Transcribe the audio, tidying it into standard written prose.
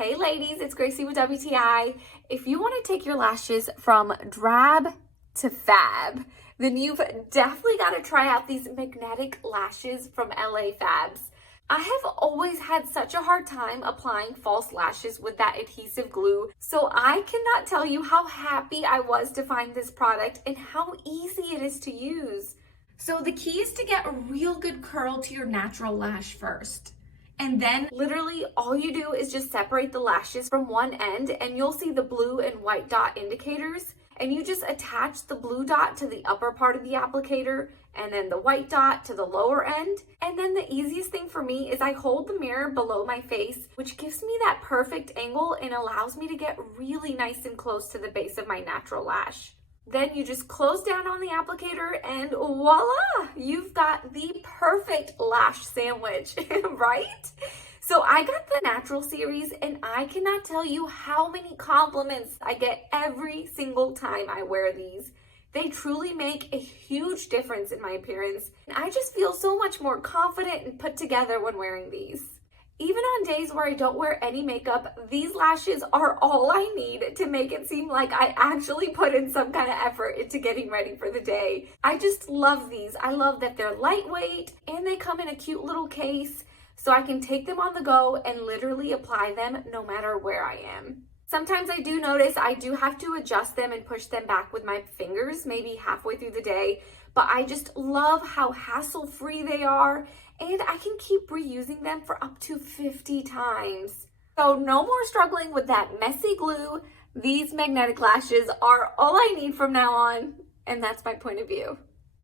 Hey ladies, it's Gracie with WTI. If you want to take your lashes from drab to fab, then you've definitely got to try out these magnetic lashes from LAfabs. I have always had such a hard time applying false lashes with that adhesive glue, so I cannot tell you how happy I was to find this product and how easy it is to use. So the key is to get a real good curl to your natural lash first. And then literally all you do is just separate the lashes from one end and you'll see the blue and white dot indicators. And you just attach the blue dot to the upper part of the applicator and then the white dot to the lower end. And then the easiest thing for me is I hold the mirror below my face, which gives me that perfect angle and allows me to get really nice and close to the base of my natural lash. Then you just close down on the applicator and voila, you've got the perfect lash sandwich, right? So I got the natural series and I cannot tell you how many compliments I get every single time I wear these. They truly make a huge difference in my appearance. And I just feel so much more confident and put together when wearing these. Even on days where I don't wear any makeup, these lashes are all I need to make it seem like I actually put in some kind of effort into getting ready for the day. I just love these. I love that they're lightweight and they come in a cute little case so I can take them on the go and literally apply them no matter where I am. Sometimes I do notice I do have to adjust them and push them back with my fingers, maybe halfway through the day, but I just love how hassle-free they are and I can keep reusing them for up to 50 times. So no more struggling with that messy glue. These magnetic lashes are all I need from now on, and that's my point of view.